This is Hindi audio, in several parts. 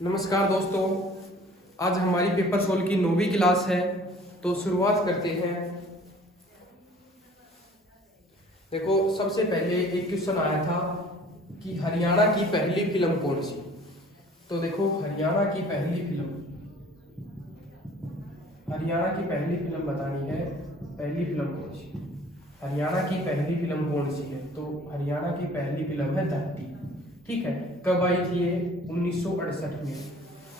नमस्कार दोस्तों, आज हमारी पेपर सोल की 9वीं क्लास है। तो शुरुआत करते हैं। देखो, सबसे पहले एक क्वेश्चन आया था कि हरियाणा की पहली फिल्म कौन सी। तो देखो, हरियाणा की पहली फिल्म बतानी है। पहली फिल्म कौन सी, हरियाणा की पहली फिल्म कौन सी है। तो हरियाणा की पहली फिल्म है धरती। ठीक है, कब आई थी ये? 1968 में।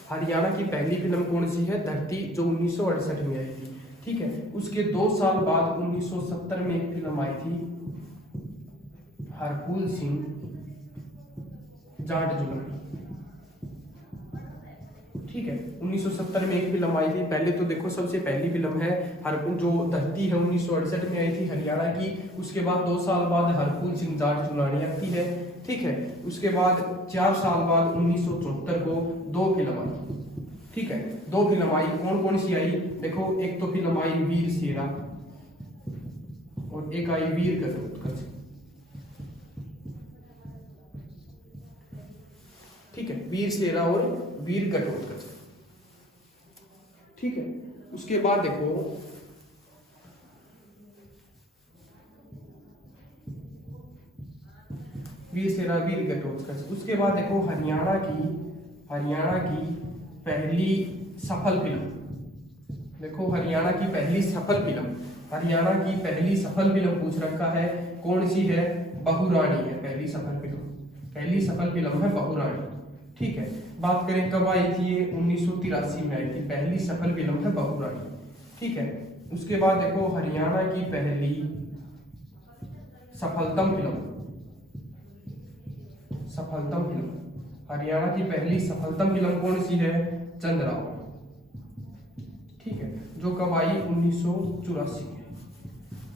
हरियाणा की पहली फिल्म कौन सी है? धरती, जो 1968 में आई थी। ठीक है, उसके 2 साल बाद 1970 में एक फिल्म आई थी, हरफूल सिंह जाट जुलमी। ठीक है, 1970 में एक फिल्म आई थी। पहले तो देखो, सबसे पहली फिल्म है हरफूल, जो धरती है 1968 में आई थी हरियाणा की। उसके बाद 2 साल बाद हरफूल सिंह जाट जुलानी आती है। ठीक है, उसके बाद 4 साल बाद 1974 को 2 फिल्म आई। ठीक है, 2 फिल्म आई। कौन कौन सी आई? देखो, एक तो फिल्म आई वीर शेरा और एक आई वीर घटोत्कच। ठीक है, वीर शेरा और वीर घटोत्कच। ठीक है, उसके बाद देखो, वीर शेरा वीर घटोत्कच। उसके बाद देखो, हरियाणा की पहली सफल फिल्म। देखो, हरियाणा की पहली सफल फिल्म पूछ रखा है, कौन सी है? बहुरानी है पहली सफल फिल्म है बहुरानी। ठीक है, बात करें कब आई थी ये? 1983 में आई थी। पहली सफल फिल्म है बहुरानी। ठीक है, उसके बाद देखो, हरियाणा की पहली सफलतम फिल्म हरियाणा की पहली सफलतम फिल्म कौन सी है? चंद्रावण। ठीक है, जो कब आई? 1984 में।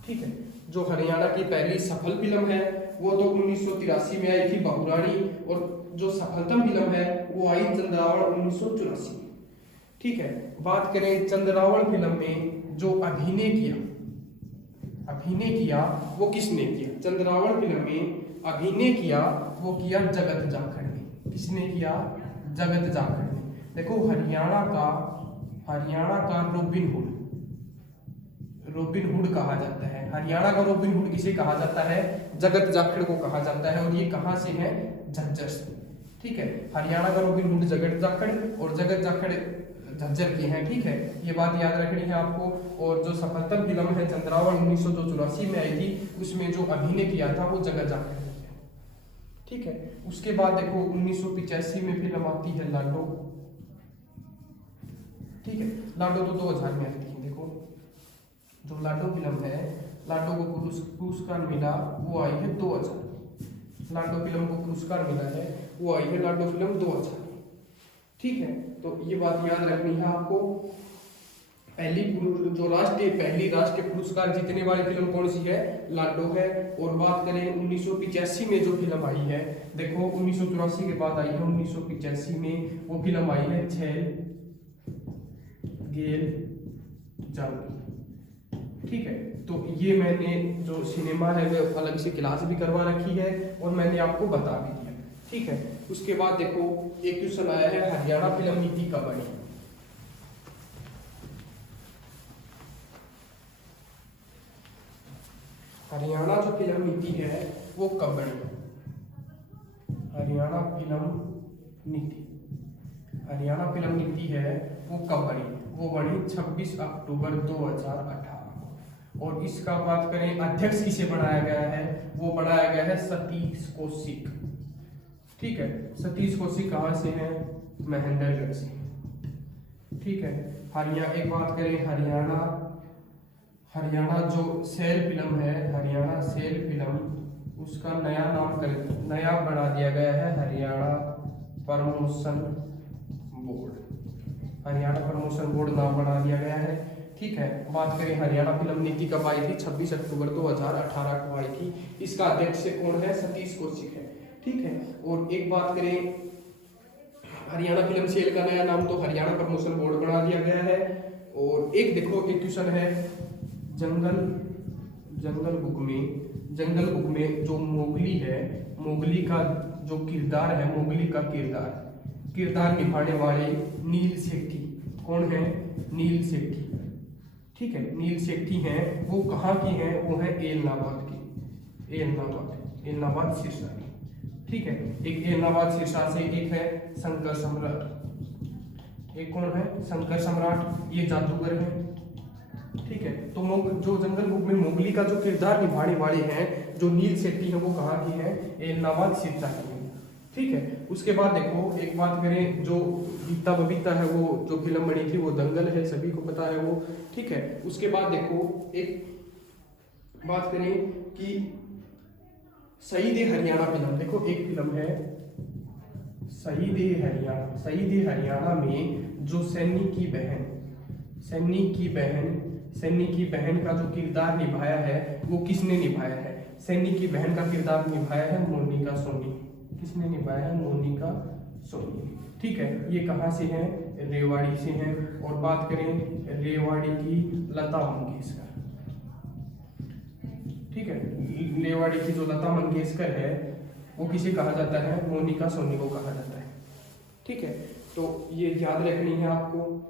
ठीक है, जो हरियाणा की पहली सफल फिल्म है वो तो 1983 में आई थी, बहुरानी। और जो सफलतम फिल्म है वो आई चंद्रावण 1984 में। ठीक है, बात करें चंद्रावण फिल्म में जो अभिनय किया वो किसने किया? चंद्रावण फिल्म में अभिनय किया वो किया जगत जाखड़ ने। किसने किया? जगत जाखड़ ने। देखो, हरियाणा का रॉबिन हुड कहा जाता है। हरियाणा का रॉबिन हुड किसे कहा जाता है? जगत जाखड़ को कहा जाता है। और ये कहां से है? झज्जर से। ठीक है, हरियाणा का रॉबिन हुड जगत जाखड़ और जगत जाखड़ झज्जर के हैं। ठीक है, ये बात याद रखनी है आपको। और जो सफलतम फिल्म है चंद्रावण 1984 में आई थी, उसमें जो अभिनय किया था वो जगत जाखड़ ने किया। ठीक है, उसके बाद देखो, 1985 में फिल्म आती है लाडो। ठीक है, लाडो तो 2000 में आई थी। देखो, जो लाडो फिल्म है, लाडो को पुरस्कार मिला वो आई है 2000। लाडो फिल्म को पुरस्कार मिला है वो आई है लाडो फिल्म 2000। ठीक है, तो ये बात याद रखनी है आपको। पहली राष्ट्रीय पुरस्कार जीतने वाली फिल्म कौन सी है? लाडो है। और बात करें 1985 में जो फिल्म आई है, देखो 1984 के बाद आई है, 1985 में वो फिल्म आई है छैल गेल जाऊंगी। ठीक है, तो ये मैंने जो सिनेमा है वो अलग से क्लास भी करवा रखी है और मैंने आपको बता भी दिया। ठीक है, उसके बाद देखो, एक क्वेश्चन आया है, हरियाणा फिल्म नीति कब बनी? हरियाणा जो फिल्म नीति है वो कब बनी? हरियाणा फिल्म नीति है वो कब बनी? वो बनी 26 अक्टूबर 2018 को। और इसका बात करें, अध्यक्ष किसे बनाया गया है? वो बनाया गया है सतीश कौशिक। ठीक है, सतीश कौशिक कहाँ से हैं? महेंद्रगढ़ से। ठीक है, एक बात करें, हरियाणा जो सेल फिल्म है, हरियाणा सेल फिल्म, उसका नया बना दिया गया है हरियाणा प्रमोशन बोर्ड नाम बना दिया गया है। ठीक है, बात करें हरियाणा फिल्म नीति कब आई थी? 26 अक्टूबर 2018 को आई थी। इसका अध्यक्ष कौन है? सतीश कौशिक है। ठीक है, और एक बात करें, हरियाणा फिल्म सेल का नया नाम तो हरियाणा प्रमोशन बोर्ड बना दिया गया है। और एक देखो, एक क्वेश्चन है, जंगल बुक में जो मोगली है, मोगली का किरदार किरदार निभाने वाले नील शेट्टी। कौन है? नील शेट्टी। ठीक है, नील शेट्टी हैं, वो कहाँ की हैं? वो है एलनाबाद की, एलनाबाद सिरसा की। ठीक है, एक एलनाबाद सिरसा से, एक है शंकर सम्राट। एक कौन है? शंकर सम्राट, ये जादूगर है। ठीक है, तो जो जंगल बुक में मोगली का जो किरदार निभाने वाले हैं, जो नील शेट्टी है, वो कहाँ की है? एलनाबाद सिरसा की है। ठीक है, उसके बाद देखो एक बात करें, जो गीता बबीता है, वो जो फिल्म बनी थी वो दंगल है, सभी को पता है वो। ठीक है, उसके बाद देखो एक बात करें कि शहीद-ए-हरियाणा फिल्म, देखो एक फिल्म है शहीद-ए-हरियाणा। शहीद-ए-हरियाणा में जो सैनिक की बहन का जो किरदार निभाया है, वो किसने निभाया है? सैनिक की बहन का किरदार निभाया है मोनिका सोनी। किसने निभाया है? मोनिका सोनी। ठीक है, ये कहाँ से हैं? रेवाड़ी से हैं। और बात करें रेवाड़ी की लता मंगेशकर। ठीक है, रेवाड़ी की जो लता मंगेशकर है, वो किसे कहा जाता है? मोनिका सोनी को कहा जाता है। ठीक है, तो ये याद रखनी है आपको।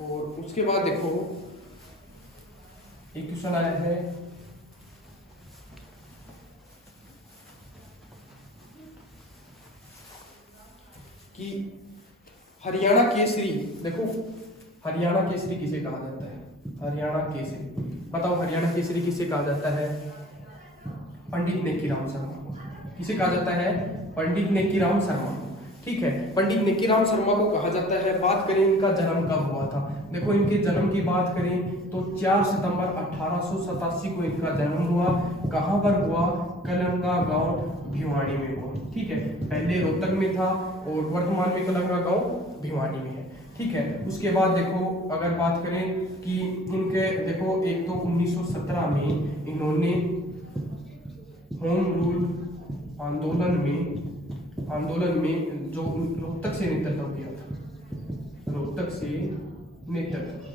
और उसके बाद देखो एक क्वेश्चन आया है कि हरियाणा केसरी, देखो हरियाणा केसरी किसे कहा जाता है? हरियाणा केसरी, बताओ हरियाणा केसरी किसे कहा जाता है? पंडित नेकीराम शर्मा को। किसे कहा जाता है? पंडित नेकीराम शर्मा। ठीक है, पंडित नेकीराम शर्मा को कहा जाता है। बात करें इनका जन्म कब हुआ था, देखो इनके जन्म की बात करें तो 4 सितंबर 1887 को इनका जन्म हुआ। कहाँ पर हुआ? कलंगा गांव भिवाड़ी में हुआ। ठीक है, पहले रोहतक में था और वर्तमान में कलंगा गांव भिवाड़ी में है। ठीक है, उसके बाद देखो अगर बात करें कि इनके, देखो एक तो 1917 में इन्होंने होम रूल आंदोलन में जो रोहतक से नेतृत्व किया था, रोहतक से नेतृत्व,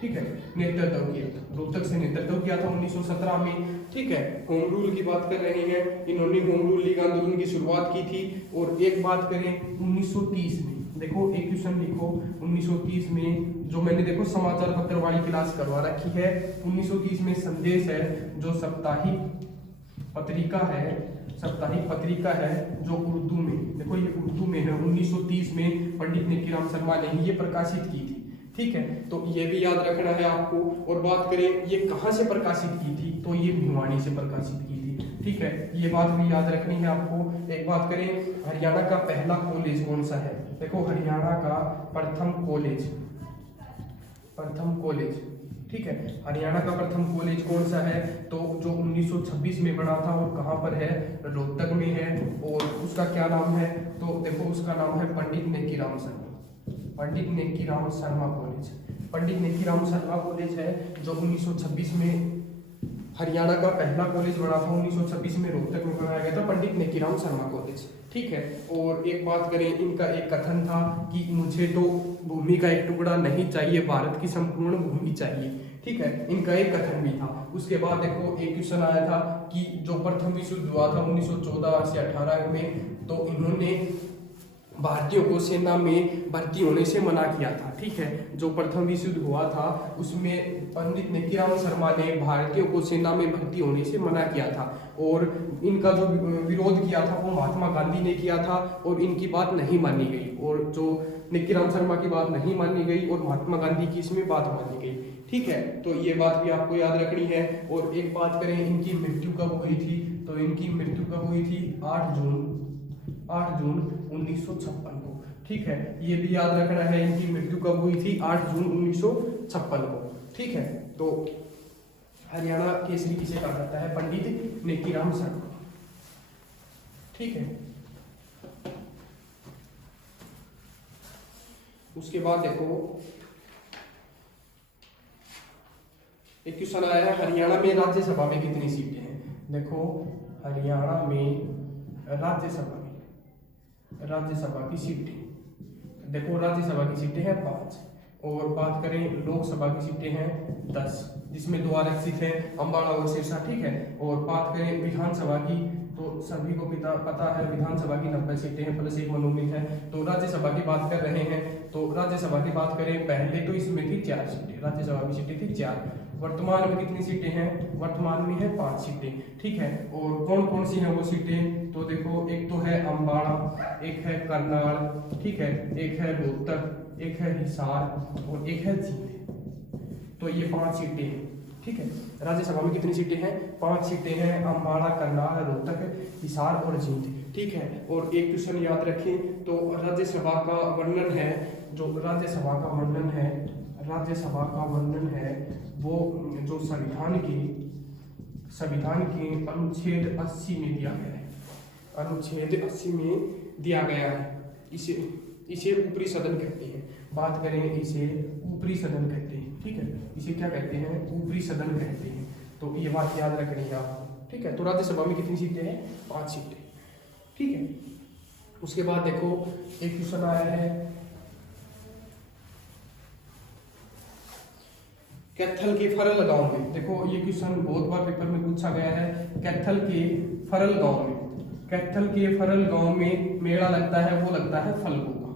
ठीक है, नेतृत्व किया था, रोहतक से नेतृत्व किया था 1917 में। ठीक है, होम रूल की बात कर रहे हैं, इन्होंने होम रूल लीग आंदोलन की शुरुआत की थी। और एक बात करें 1930 में, देखो एक क्वेश्चन लिखो 1930 में, जो मैंने देखो समाचार पत्र वाली क्लास करवा रखी है। 1930 में संदेश है, जो साप्ताहिक पत्रिका है जो उर्दू में, देखो ये उर्दू में है, 1930 में पंडित नेकीराम शर्मा ने ही ये प्रकाशित की थी। ठीक है, तो ये भी याद रखना है आपको। और बात करें ये कहाँ से प्रकाशित की थी, तो ये भिवानी से प्रकाशित की थी। ठीक है, ये बात भी याद रखनी है आपको। एक बात करें हरियाणा का पहला कॉलेज कौन सा है, देखो हरियाणा का प्रथम कॉलेज, ठीक है, हरियाणा का प्रथम कॉलेज कौन सा है, तो जो 1926 में बना था और कहाँ पर है? रोहतक में है। और उसका क्या नाम है, तो देखो उसका नाम है पंडित नेकीराम शर्मा कॉलेज है, जो 1926 में हरियाणा का पहला कॉलेज बना था। 1926 में रोहतक में बनाया गया था पंडित नेकीराम शर्मा कॉलेज। ठीक है, और एक बात करें, इनका एक कथन था कि मुझे तो भूमि का एक टुकड़ा नहीं चाहिए, भारत की संपूर्ण भूमि चाहिए। ठीक है, इनका एक कथन भी था। उसके बाद देखो एक क्वेश्चन आया था कि जो प्रथम विश्व युद्ध हुआ था 1914 से 18 में, तो इन्होंने भारतीयों को सेना में भर्ती होने से मना किया था। ठीक है, जो प्रथम विश्व युद्ध हुआ था उसमें पंडित नेकीराम शर्मा ने भारतीयों को सेना में भर्ती होने से मना किया था। और इनका जो विरोध किया था वो महात्मा गांधी ने किया था और इनकी बात नहीं मानी गई। और जो नेकीराम शर्मा की बात नहीं मानी गई और महात्मा गांधी की इसमें बात मानी गई। ठीक है, तो ये बात भी आपको याद रखनी है। और एक बात करें इनकी मृत्यु कब हुई थी, तो इनकी मृत्यु कब हुई थी? 8 जून 1956 को। ठीक है, ये भी याद रखना है, इनकी मृत्यु कब हुई थी? 8 जून 1956 को। ठीक है, तो हरियाणा केसरी किसे कहा जाता है? पंडित नेकीराम शर्मा। ठीक है, उसके बाद देखो एक क्वेश्चन आया है, हरियाणा में राज्यसभा में कितनी सीटें हैं? देखो हरियाणा में राज्यसभा की सीटें, देखो राज्यसभा की सीटें हैं 5 और बात करें लोकसभा की सीटें हैं 10, जिसमें 2 आरक्षित हैं, अम्बाड़ा और सिरसा, ठीक है। और बात करें विधानसभा की, तो सभी को पता है विधानसभा की 90 सीटें हैं प्लस 1 मनोनीत है। तो राज्यसभा की बात कर रहे हैं, तो राज्यसभा की बात करें, पहले तो इसमें थी 4 सीटें, राज्यसभा की सीटें थी 4। वर्तमान में कितनी सीटें हैं? वर्तमान में है 5 सीटें, ठीक है। और कौन कौन सी हैं वो सीटें? तो देखो, एक तो है अम्बाड़ा, एक है करनाल, ठीक है, एक है रोहतक, एक है हिसार और एक है जींद। तो ये 5 सीटें हैं, ठीक है। राज्यसभा में कितनी सीटें हैं? 5 सीटें हैं, अम्बाड़ा, करनाल, रोहतक, हिसार और जींद, ठीक है। और एक क्वेश्चन याद रखें, तो राज्यसभा का वर्णन है, जो राज्यसभा का वर्णन है, राज्यसभा का वर्णन है वो जो संविधान के अनुच्छेद 80 में दिया गया है, अनुच्छेद 80 में दिया गया है। इसे ऊपरी सदन कहते हैं। बात करें, इसे ऊपरी सदन कहते हैं, ठीक है। इसे क्या कहते हैं? ऊपरी सदन कहते हैं। तो ये बात याद रखनी है आपको, ठीक है। तो राज्यसभा में कितनी सीटें हैं? 5 सीटें, ठीक है। उसके बाद देखो, एक क्वेश्चन आया है कैथल के फरल गांव में। देखो, ये क्वेश्चन बहुत बार पेपर में पूछा गया है। कैथल के फरल गांव में, कैथल के फरल गांव में मेला लगता है, वो लगता है फल्गु का,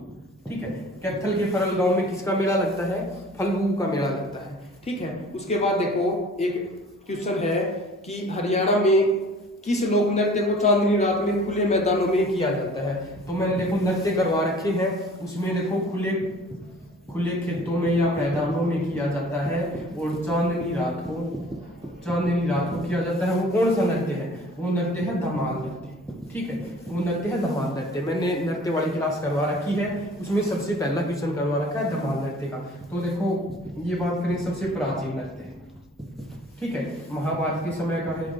ठीक है। कैथल के फरल गांव में किसका मेला लगता है? फल्गु का मेला लगता है, ठीक है। उसके बाद देखो, एक क्वेश्चन है कि हरियाणा में किस लोक नृत्य को चांदनी रात में खुले मैदानों में किया जाता है? तो मैंने देखो नृत्य करवा रखे हैं, उसमें देखो खुले खेतों में या मैदानों में किया जाता है और चांदनी रात को किया जाता है। वो कौन सा नृत्य है? वो नृत्य है धमाल नृत्य, ठीक है। वो नृत्य है धमाल नृत्य। मैंने नृत्य वाली क्लास करवा रखी है, उसमें सबसे पहला क्वेश्चन करवा रखा है धमाल नृत्य का। तो देखो, ये बात करें सबसे प्राचीन नृत्य है, ठीक है, महाभारत के समय का है,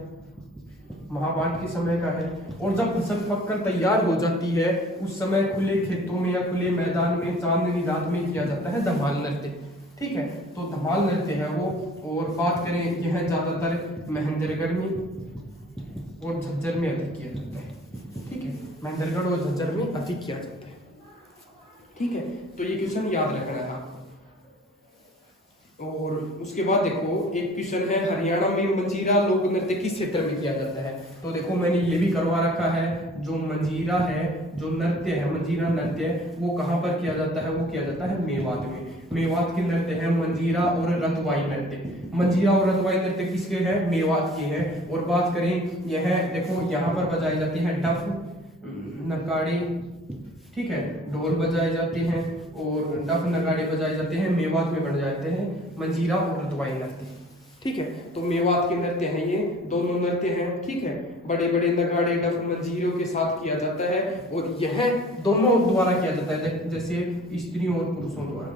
महाभारत के समय का है। और जब फसल पककर तैयार हो जाती है, उस समय खुले खेतों में या खुले मैदान में चांदनी रात में किया जाता है धमाल नृत्य, ठीक है। तो धमाल नृत्य है वो। और बात करें, यह ज्यादातर महेंद्रगढ़ में और झज्जर में अधिक किया जाता है, ठीक है। महेंद्रगढ़ और झज्जर में अधिक किया जाता है, ठीक है। तो ये क्वेश्चन याद रखना है आपको। और उसके बाद देखो, एक क्वेश्चन है हरियाणा में मंजीरा लोक नृत्य किस क्षेत्र में किया जाता है? तो देखो, मैंने ये भी करवा रखा है, जो मंजीरा है, जो नृत्य है, मंजीरा नृत्य, वो कहाँ पर किया जाता है? वो किया जाता है मेवात में। मेवात के नृत्य है मंजीरा और रतवाई नृत्य। मंजीरा और रतवाई नृत्य किसके हैं? मेवात के हैं। और बात करें, यह देखो, यहाँ पर बजाई जाती है डफ, नगाड़े, ठीक है, ढोल बजाए जाते हैं और डफ नगाड़े बजाए जाते हैं, मेवात में बन जाते हैं मंजीरा और रतवाई नृत्य, ठीक है। तो मेवात के नृत्य हैं, ये दोनों नृत्य हैं, ठीक है। बड़े बड़े नगाड़े डफ मंजीरों के साथ किया जाता है और यह दोनों द्वारा किया जाता है, जैसे स्त्रियों और पुरुषों द्वारा,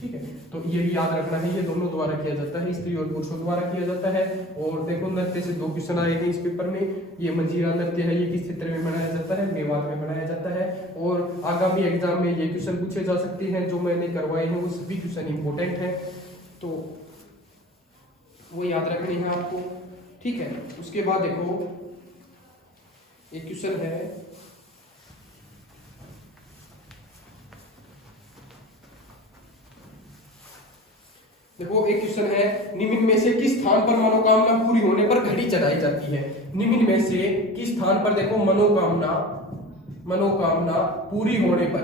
ठीक है। तो ये भी याद रखना है, ये दोनों द्वारा किया जाता है, स्त्री और पुरुषों द्वारा किया जाता है। और देखो, नृत्य से 2 क्वेश्चन आए थे इस पेपर में। ये मंजीरा नृत्य है, ये किस क्षेत्र में बनाया जाता है? मेवात में बनाया जाता है। और आगामी एग्जाम में ये क्वेश्चन पूछे जा सकते हैं, जो मैंने करवाए हैं वो सभी क्वेश्चन इंपॉर्टेंट है, तो वो याद रखनी है आपको, ठीक है। उसके बाद देखो, एक क्वेश्चन है, देखो एक क्वेश्चन है, निम्न में से किस स्थान पर मनोकामना पूरी होने पर घड़ी चढ़ाई जाती है? निम्न में से किस स्थान पर देखो मनोकामना पूरी होने पर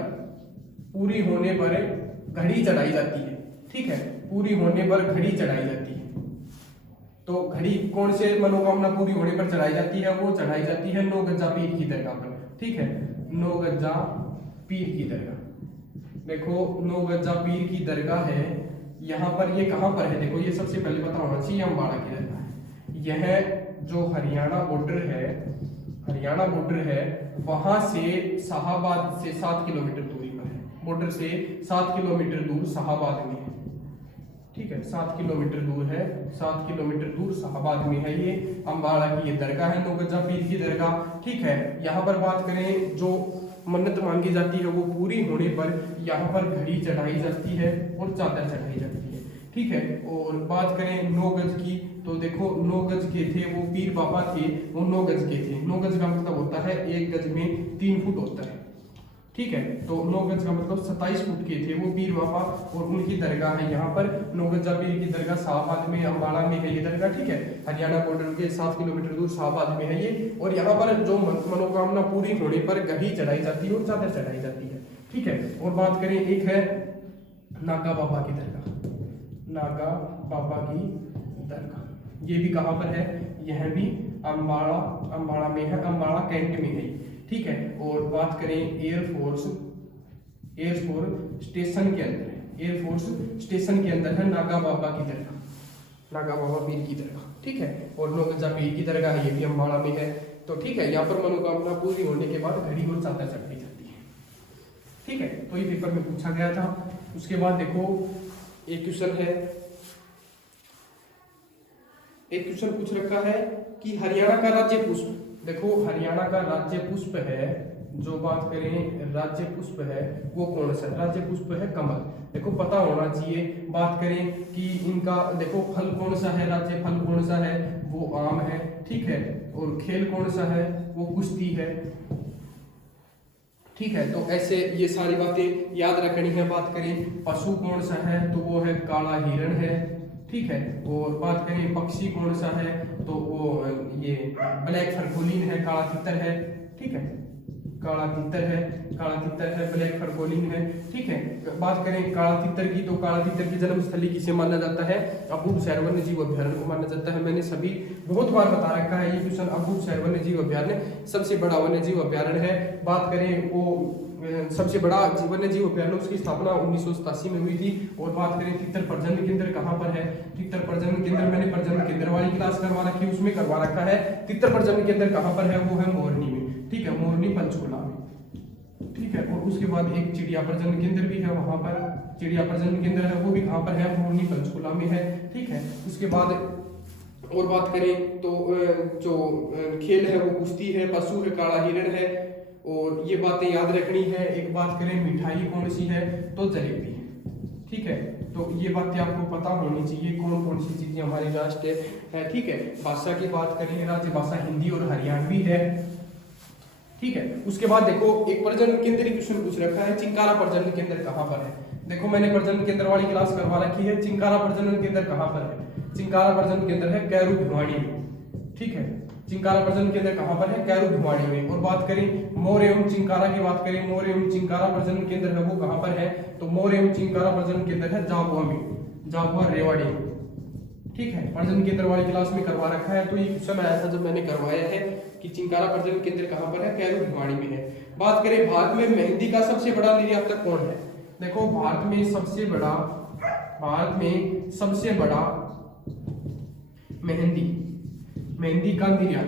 घड़ी चढ़ाई जाती है, ठीक है। पूरी होने पर घड़ी चढ़ाई जाती है। तो घड़ी कौन से मनोकामना पूरी होने पर चढ़ाई जाती है? वो चढ़ाई जाती है 9 गज्जा पीर की दरगाह पर, ठीक है। 9 गज्जा पीर की दरगाह, देखो 9 गज्जा पीर की दरगाह है यहाँ पर। ये कहाँ पर है? देखो, ये सबसे पहले पता होना चाहिए, अम्बाड़ा की दरगाह है। यह जो हरियाणा बॉर्डर है, वहां से शाहाबाद से 7 किलोमीटर दूरी पर है। बॉर्डर से 7 किलोमीटर दूर शाहाबाद में है, ठीक है। 7 किलोमीटर दूर है, 7 किलोमीटर दूर शाहाबाद में है ये अम्बाड़ा की ये दरगाह है, 9 गज्जा पीर की दरगाह, ठीक है। यहाँ पर बात करें, जो मन्नत मांगी जाती है वो पूरी होने पर यहाँ पर घड़ी चढ़ाई जाती है और चादर चढ़ाई जाती है, ठीक है। और बात करें 9 गज की, तो देखो 9 गज के थे वो पीर बाबा थे, वो 9 गज के थे। 9 गज का मतलब होता है 1 गज में 3 फुट होता है, ठीक है। तो 9 गज का मतलब 27 फुट के थे वो पीर बाबा, और उनकी दरगाह है यहाँ पर। 9 गजा पीर की दरगाह शाहबाद में, अम्बाड़ा में है ये दरगाह, ठीक है। हरियाणा बॉर्डर के 7 किलोमीटर दूर शाहबाद में है ये। और यहाँ पर जो मनोकामना पूरी होने पर घड़ी चढ़ाई जाती है और चादर चढ़ाई जाती है, ठीक है। और बात करें, एक है नागा बाबा की दरगाह, नागा बाबा की दरगाह, ये भी कहाँ पर है, यह भी अम्बाड़ा, अम्बाड़ा में है, अम्बाड़ा कैंट में है, ठीक है। और बात करें एयरफोर्स स्टेशन के अंदर है, एयरफोर्स स्टेशन के अंदर है नागा बाबा की दरगाह, नागा बाबा पीर की दरगाह, ठीक है। और 9 गजा पीर की दरगाह है, ये भी अम्बाड़ा में है। तो ठीक है, यहाँ पर मनोकामना पूरी होने के बाद घड़ी और चादर चढ़ाई जाती है, ठीक है। तो ये पेपर में पूछा गया था। उसके बाद देखो एक क्वेश्चन है, एक क्वेश्चन पूछ रखा है कि हरियाणा का राज्य पुष्प, देखो हरियाणा का राज्य पुष्प है, जो बात करें राज्य पुष्प है वो कौन सा, राज्य पुष्प है कमल। देखो पता होना चाहिए। बात करें कि इनका देखो फल कौन सा है, राज्य फल कौन सा है, वो आम है, ठीक है। और खेल कौन सा है, वो कुश्ती है, ठीक है। तो ऐसे ये सारी बातें याद रखनी है। बात करें पशु कौन सा है, तो वो है काला हिरण है, ठीक है। और बात करें पक्षी कौन सा है, तो वो ये ब्लैक खरगोलीन है, काला तितर है, ठीक है। काला तितर है, काला तितर है, ब्लैक खरगोलीन है, ठीक है। बात करें काला तितर की, तो काला तितर की जन्म स्थली किसे माना जाता है, अबूबसैर वन्य जीव अभ्यारण्य को माना जाता है। मैंने सभी बहुत बार बता रखा है ये क्वेश्चन, अबूबसैर वन्य जीव अभ्यारण्य सबसे बड़ा वन्य जीव अभ्यारण्य है। बात करें वो सबसे बड़ा वन्य जीव अभ्यारण्य, उसकी स्थापना 1987 में हुई थी। और बात करें तितर प्रजनन केंद्र कहाँ पर है, तितर प्रजनन केंद्र मैंने प्रजनन केंद्र वाली क्लास करवा रखी है, उसमें करवा रखा है। तितर प्रजनन केंद्र कहाँ पर है, वो है मोरनी में, ठीक है, मोरनी पंचकुला में, ठीक है। और उसके बाद एक चिड़िया प्रजनन केंद्र भी है वहां पर, चिड़िया प्रजनन केंद्र है वो भी कहाँ पर है, मोरनी पंचकुला में है, ठीक है। उसके बाद और बात करें तो जो खेल है वो कुश्ती है, पशु है काला हिरण है, और ये बातें याद रखनी है। एक बात करें मिठाई कौन सी है, तो जलेबी है, ठीक है। तो ये बातें आपको पता होनी चाहिए कौन कौन सी चीजें हमारी राष्ट्र है, ठीक है। भाषा की बात करें, राज्य भाषा हिंदी और हरियाणवी है, ठीक है। उसके बाद देखो एक प्रजनन केंद्र क्वेश्चन पूछ रखा है, चिंकारा प्रजनन केंद्र कहाँ पर है। देखो मैंने प्रजनन केंद्र वाली क्लास करवा रखी है। चिंकारा प्रजनन केंद्र कहाँ पर है, चिंकारा प्रजनन केंद्र है कैरू भिवाड़ी में, ठीक है। चिंकारा प्रजनन केंद्र कहाँ पर है, कैरू भिवाड़ी में। और बात करें मोर एवं चिंकारा की बात करें, मोर एवं चिंकारा प्रजनन केंद्र है वो कहाँ पर है, तो मोर एवं चिंकारा प्रजनन केंद्र है झाबुआ में, झाबुआ रेवाड़ी में, ठीक है। प्रजनन केंद्र वाली क्लास में करवा रखा है। तो ये क्वेश्चन आया था जब मैंने करवाया है कि चिंकारा प्रजनन केंद्र कहाँ पर है, कैरू भिवाड़ी में है। बात करें भारत में मेहंदी का सबसे बड़ा निर्यातक कौन है। देखो भारत में सबसे बड़ा मेहंदी का निर्यात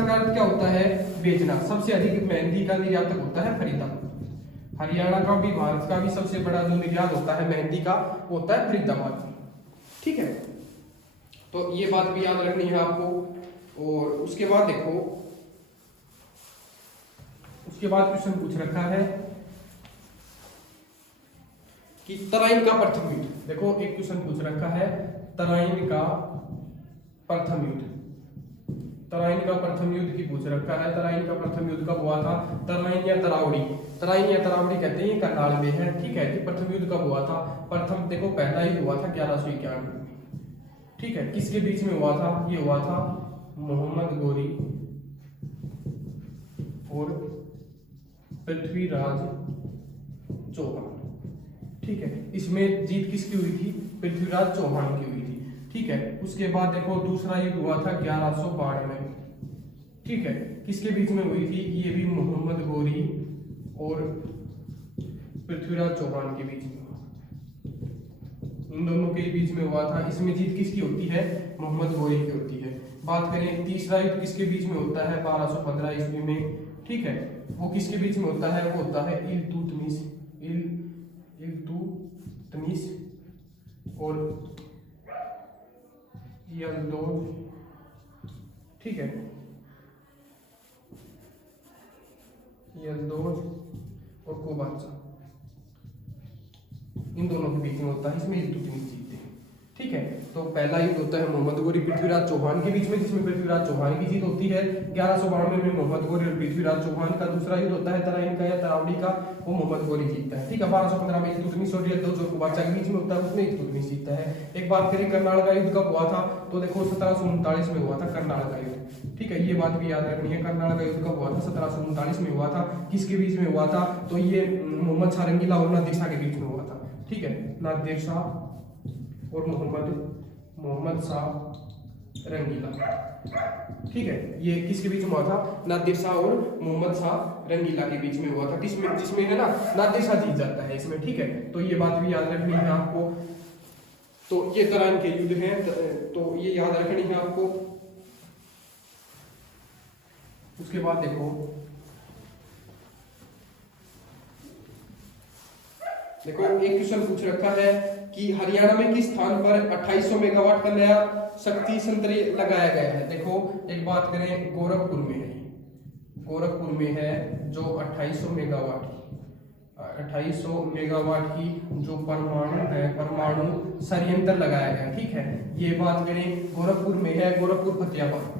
का अर्थ क्या होता है, बेचना। सबसे अधिक मेहंदी का निर्यातक होता है फरीदाबाद। हरियाणा का भी, भारत का भी सबसे बड़ा जो निर्यात होता है मेहंदी का होता है फरीदाबाद, ठीक है। तो ये बात भी याद रखनी है आपको। और उसके बाद देखो, उसके बाद क्वेश्चन पूछ रखा है कि तराइन का प्रथम युद्ध। देखो एक क्वेश्चन पूछ रखा है तराइन का प्रथम युद्ध, तराइन का प्रथम युद्ध की पूछ रखा है। तराइन का प्रथम युद्ध कब हुआ था, तराइन या तरावड़ी, तराइन या तरावड़ी कहते हैं, करनाल में है, ठीक है। कि प्रथम युद्ध कब हुआ था, प्रथम देखो पहला युद्ध हुआ था 1191 में, ठीक है। किसके बीच में हुआ था, ये हुआ था मोहम्मद गोरी और पृथ्वीराज चौहान, ठीक है। इसमें जीत किसकी हुई थी, पृथ्वीराज चौहान की हुई थी, ठीक है। उसके बाद देखो दूसरा युद्ध हुआ था 1192 में, ठीक है। किसके बीच में हुई थी, ये भी मोहम्मद गोरी और पृथ्वीराज चौहान के बीच में हुआ, इन दोनों के बीच में हुआ था। इसमें जीत किसकी होती है, मोहम्मद गोरी की होती है। बात करें तीसरा युद्ध किसके बीच में होता है, 1215 ईस्वी में, ठीक है। वो किसके बीच में होता है, वो होता है इल्तुतमिश और यल्दोज, ठीक है, यल्दोज और कोबाचा, इन दोनों के बीच में होता है। इसमें इल्तुतमिश जीतते हैं, ठीक है। तो पहला युद्ध होता है मोहम्मद गोरी पृथ्वीराज चौहान के बीच में, जिसमें पृथ्वीराज चौहान की जीत होती है 1192 में मोहम्मद गोरी और पृथ्वीराज चौहान का। दूसरा युद्ध होता है तराइन का या तरावड़ी का, वो मोहम्मद गोरी जीतता है। ठीक है। 1215 में इल्तुतमिश और दो जोर बादशाह के बीच में होता है, उसमें इल्तुतमिश जीतता है। एक बात करें करनाल का युद्ध कब हुआ था, तो देखो 1739 में हुआ था करनाल का युद्ध। ठीक है, ये बात भी याद रखनी है। करनाल का युद्ध कब हुआ था, 1739 में हुआ था। किसके बीच में हुआ था, तो ये मोहम्मद शाह रंगीला और नादिर शाह के बीच में हुआ था। ठीक है, नादिर शाह और मोहम्मद शाह रंगीला। ठीक है, ये किसके बीच में हुआ था, नादिर शाह और मोहम्मद शाह रंगीला के बीच में हुआ था। किसमें, जिसमें है ना नादिर शाह जीत जाता है इसमें। ठीक है, तो ये बात भी याद रखनी है आपको। तो ये तराइन के युद्ध हैं, तो ये याद रखनी है आपको। उसके बाद देखो एक क्वेश्चन पूछ रखा है कि हरियाणा में किस स्थान पर 2800 मेगावाट का नया शक्ति संयंत्र लगाया गया है। देखो एक बात करें, गोरखपुर में है, गोरखपुर में है जो 2800 मेगावाट की जो परमाणु संयंत्र लगाया गया। ठीक है, ये बात करें गोरखपुर में है, गोरखपुर फतेहाबाद।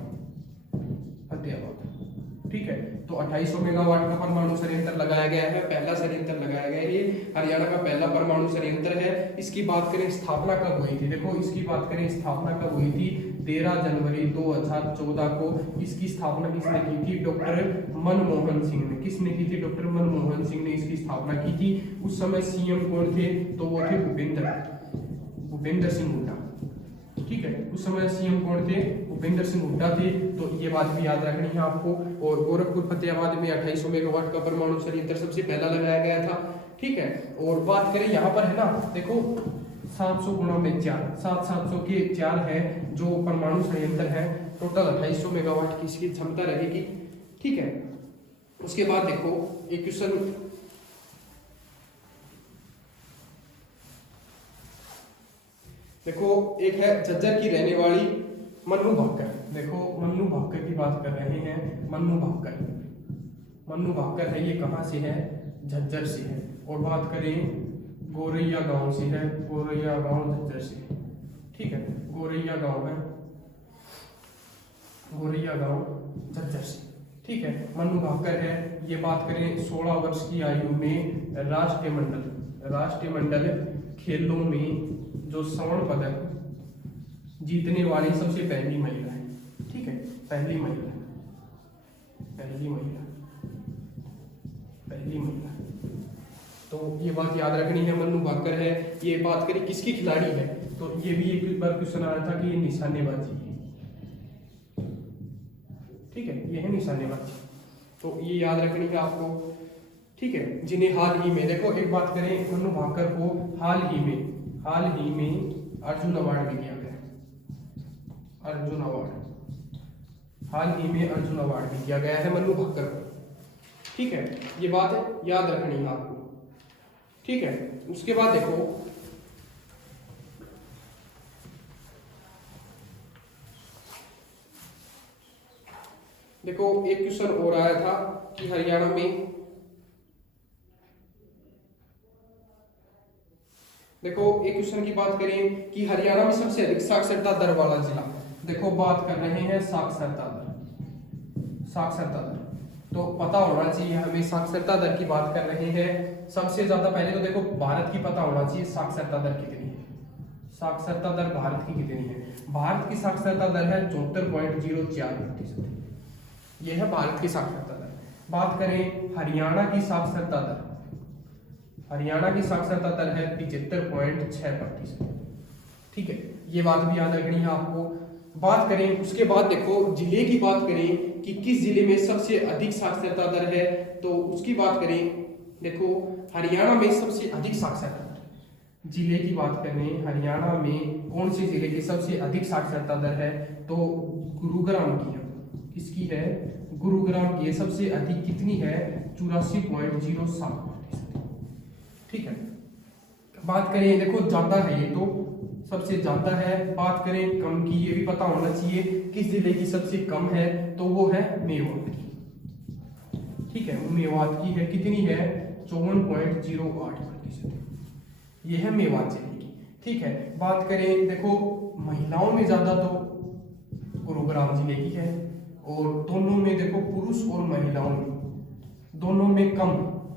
ठीक है, तो 2800 मेगावाट का परमाणु संयंत्र लगाया गया है, पहला संयंत्र लगाया गया है। ये हरियाणा का पहला परमाणु संयंत्र है। इसकी बात करें स्थापना कब हुई थी, देखो इसकी बात करें स्थापना कब हुई थी, 13 जनवरी 2014 को इसकी स्थापना किसने की थी, डॉक्टर मनमोहन सिंह ने। किसने की थी, डॉक्टर मनमोहन सिंह ने इसकी स्थापना की थी। उस समय सीएम कौन थे, तो वो थे भूपेंद्र सिंह हुड्डा। ठीक है, उस समय सीएम कौन थे, भूपेंद्र सिंह हुड्डा थे। तो ये बात भी याद रखनी है आपको। और गोरखपुर फतेहाबाद में 2800 मेगावाट का परमाणु संयंत्र सबसे पहला लगाया गया था। ठीक है, और बात करें यहाँ पर है ना, देखो 700 गुणा में 4, 700 के 4 है जो परमाणु संयंत्र है। टोटल 2800 मेगावाट की इसकी क्षमता रहेगी। ठीक है, उसके बाद देखो एक क्वेश्चन, देखो एक है झज्जर की रहने वाली मन्नू भाकर। देखो मन्नू भाकर की बात कर रहे हैं, मन्नू भाकर है, ये कहाँ से है, झज्जर से है। और बात करें गोरैया गांव से है, गोरैया गांव झज्जर से। ठीक है, गोरैया गांव है, गोरैया गांव झज्जर से। ठीक है, मन्नू भाकर है। ये बात करें 16 वर्ष की आयु में राष्ट्रीय मंडल खेलों में जो स्वर्ण पदक जीतने वाली सबसे पहली महिला है। ठीक है, पहली महिला। तो ये बात याद रखनी है, मन्नू भाकर है। ये बात करें किसकी खिलाड़ी है, तो ये भी एक बार क्वेश्चन आया था कि ये निशानेबाजी है। ठीक है, ये है निशानेबाजी, तो ये याद रखनी है आपको। ठीक है, जिन्हें हाल ही में, देखो एक बात करें, मन्नू भाकर को हाल ही में अर्जुन अवार्ड भी दिया गया। अर्जुन अवार्ड, हाल ही में अर्जुन अवार्ड भी दिया गया है मन्नू भाकर को। ठीक है, ये बात याद रखनी है आपको। ठीक है, उसके बाद देखो एक क्वेश्चन और आया था कि हरियाणा में, देखो एक क्वेश्चन की बात करें कि हरियाणा में सबसे अधिक साक्षरता दर वाला जिला। देखो बात कर रहे हैं साक्षरता दर, तो पता होना चाहिए हमें साक्षरता दर की बात कर रहे हैं। सबसे ज्यादा पहले तो देखो भारत की पता होना चाहिए साक्षरता दर कितनी है। साक्षरता दर भारत की कितनी है, भारत की साक्षरता दर है 74.04%। यह है भारत की साक्षरता दर। बात करें हरियाणा की साक्षरता दर, हरियाणा की साक्षरता दर है 75.6%। ठीक है, ये बात भी याद रखनी है आपको। बात करें उसके बाद देखो जिले की बात करें कि किस जिले में सबसे अधिक साक्षरता दर है, तो उसकी बात करें, देखो हरियाणा में सबसे अधिक साक्षरता दर, जिले की बात करें हरियाणा में कौन से जिले की सबसे अधिक साक्षरता दर है, तो गुरुग्राम की है। किसकी है, गुरुग्राम की सबसे अधिक कितनी है, 84.07%। ठीक है, बात करें देखो ज्यादा है, ये तो सबसे ज्यादा है। बात करें कम की, ये भी पता होना चाहिए किस जिले की सबसे कम है, तो वो है मेवात की। ठीक है, मेवात की है, कितनी है, 54.08%। ये है मेवात जिले की। ठीक है। बात करें देखो महिलाओं में ज्यादा तो गुरुग्राम जिले की है, और दोनों में देखो पुरुष और महिलाओं में दोनों में कम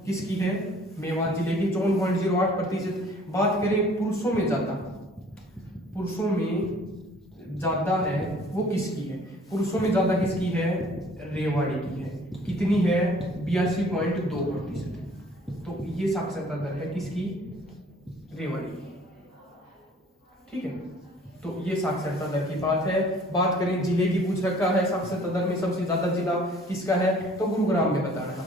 किसकी है, मेवात जिले की 54.08%। बात करें पुरुषों में ज्यादा, पुरुषों में ज्यादा है वो किसकी है, पुरुषों में ज्यादा किसकी है, रेवाड़ी की है। कितनी है, 82.2%। तो ये साक्षरता दर है किसकी, रेवाड़ी की। ठीक है, तो ये साक्षरता दर की बात है। बात करें जिले की, पूछ रखा है साक्षरता दर में सबसे ज्यादा जिला किसका है, तो गुरुग्राम में बता रहा।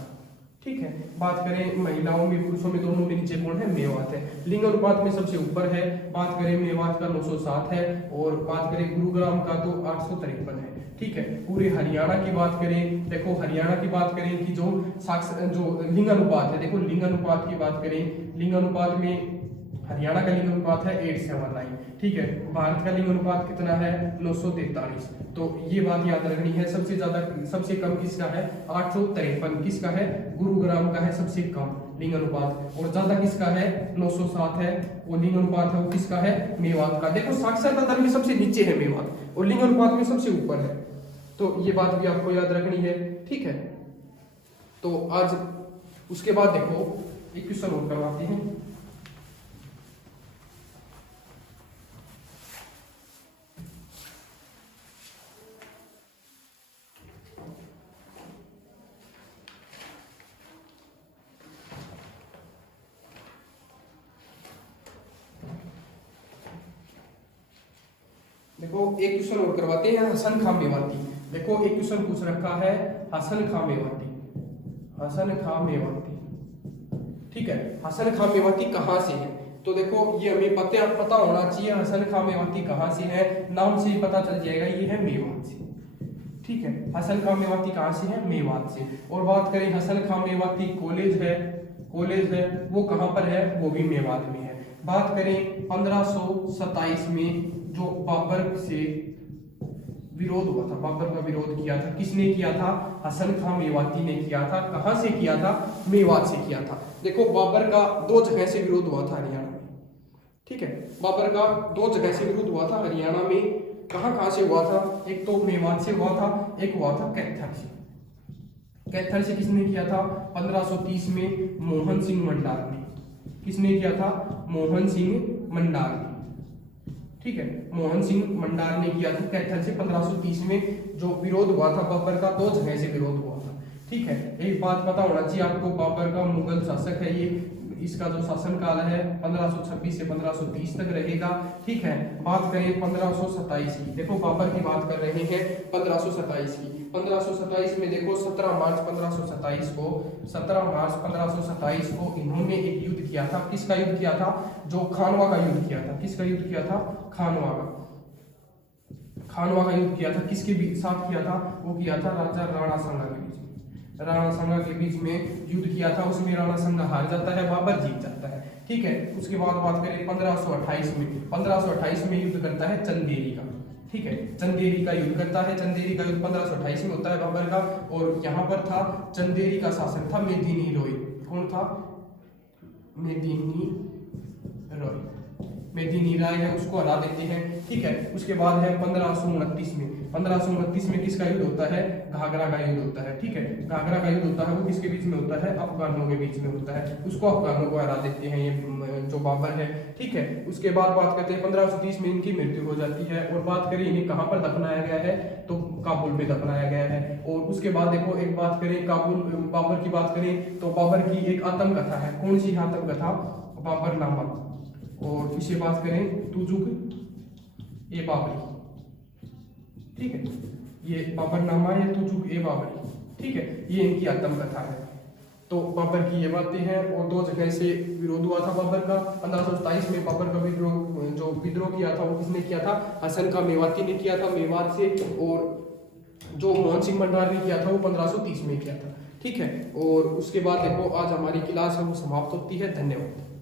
ठीक है। बात करें महिलाओं में पुरुषों में दोनों में नीचे कौन है, मेवात है। लिंग अनुपात में सबसे ऊपर है, बात करें मेवात का 907 है, और बात करें गुरुग्राम का तो 853 है। ठीक है। पूरे हरियाणा की बात करें, देखो हरियाणा की बात करें कि जो लिंग अनुपात है, देखो लिंग अनुपात की बात करें, लिंग अनुपात में हरियाणा का लिंग अनुपात है 879। ठीक है। भारत का लिंग अनुपात कितना है, 943। तो ये बात याद रखनी है। सबसे ज्यादा, सबसे कम किसका है, 853 किसका है, गुरुग्राम का है सबसे कम लिंग अनुपात, और ज्यादा किसका है, 907 है, वो लिंग अनुपात है वो किसका है, मेवात का। देखो साक्षरता दर में सबसे नीचे है मेवात, और लिंग अनुपात में सबसे ऊपर है। तो ये बात भी आपको याद रखनी है। ठीक है। तो आज उसके बाद देखो एक क्वेश्चन और करवाते हैं। देखो एक क्वेश्चन और करवाते हैं, हसन खां मेवाती। देखो एक क्वेश्चन पूछ रखा है, हसन खां मेवाती, हसन खां मेवाती। ठीक है। हसन खां मेवाती कहाँ से है, तो देखो ये हमें पता होना चाहिए हसन खां मेवाती कहाँ से है। नाम से ही पता चल जाएगा ये है मेवात से। ठीक है। हसन खां मेवाती कहाँ से है, मेवात से। और बात करें हसन खां मेवाती कॉलेज है, कॉलेज है वो कहाँ पर है, वो भी मेवात में है। बात करें 1527 में जो बाबर से विरोध हुआ था, बाबर का विरोध किया था, किसने किया था, हसन खां मेवाती ने किया था। कहां से किया था, मेवात से किया था। देखो बाबर का 2 जगह से विरोध हुआ था हरियाणा में। ठीक है। बाबर का 2 जगह से विरोध हुआ था हरियाणा में। कहां से हुआ था, एक तो मेवात से हुआ था, एक हुआ था कैथल से। कैथल से किसने किया था, 1530 में मोहन सिंह मंडार ने। किसने किया था, मोहन सिंह मंडार ने। ठीक है। मोहन सिंह मंडार ने किया था कैथल से 1530 में। जो विरोध हुआ था बाबर का, 2 जगह से विरोध हुआ था। ठीक है। एक बात पता होना चाहिए आपको, बाबर का मुगल शासक है ये, इसका जो शासन काल है 1526 से 1530 तक रहेगा। ठीक है। बात करें 1527 की, देखो बाबर की बात कर रहे हैं 1527 की। 1527 में देखो 17 मार्च 1527 को, 17 मार्च 1527 को इन्होंने एक युद्ध किया था। किसका युद्ध किया था, जो खानवा का युद्ध किया था। किसका युद्ध किया था, खानवा का, खानवा का युद्ध किया था। किसके साथ किया था, वो किया था राजा राणा संगा के बीच में। राणा संगा के बीच में युद्ध किया था, उसमें राणा संगा हार जाता है, बाबर जीत जाता है। ठीक है। उसके बाद बात करें 1528 में, 1528 में युद्ध करता है चंदेरी का। ठीक है। चंदेरी का युद्ध करता है, चंदेरी का युद्ध 1528 में होता है बाबर का। और यहाँ पर था चंदेरी का शासक था मेदिनी रॉय। कौन था, मेदिनी रॉय, मेदिनी राय है, उसको हरा देते हैं। ठीक है। उसके बाद है 1529 में, 1529 में किसका युद्ध होता है, घाघरा का युद्ध होता है। ठीक है। घाघरा का युद्ध होता है, वो किसके बीच में होता है, अफगानों के बीच में होता है। उसको अफगानों को हरा देते हैं ये जो बाबर है। ठीक है। उसके बाद बात करते हैं 1530 में इनकी मृत्यु हो जाती है। और बात करें इन्हें कहाँ पर दफनाया गया है, तो काबुल में दफनाया गया है। और उसके बाद देखो एक बात करें काबुल, बाबर की बात करें तो बाबर की एक आत्मकथा है। कौन सी आत्मकथा, बाबरनामा। और इसे बात करें तुजुक ए बाबरी। ठीक है। ये बाबरनामा है, तुजुक ए बाबरी। ठीक है। ये इनकी आत्मकथा है। तो बाबर की ये बातें हैं। और 2 जगह से विरोध हुआ था बाबर का। 1527 में बाबर का विद्रोह, जो विद्रोह किया था वो किसने किया था, हसन खां मेवाती ने किया था मेवात से। और जो मोहन सिंह मंडार ने किया था वो 1530 में किया था। ठीक है। और उसके बाद देखो आज हमारी क्लास है वो समाप्त होती है। धन्यवाद।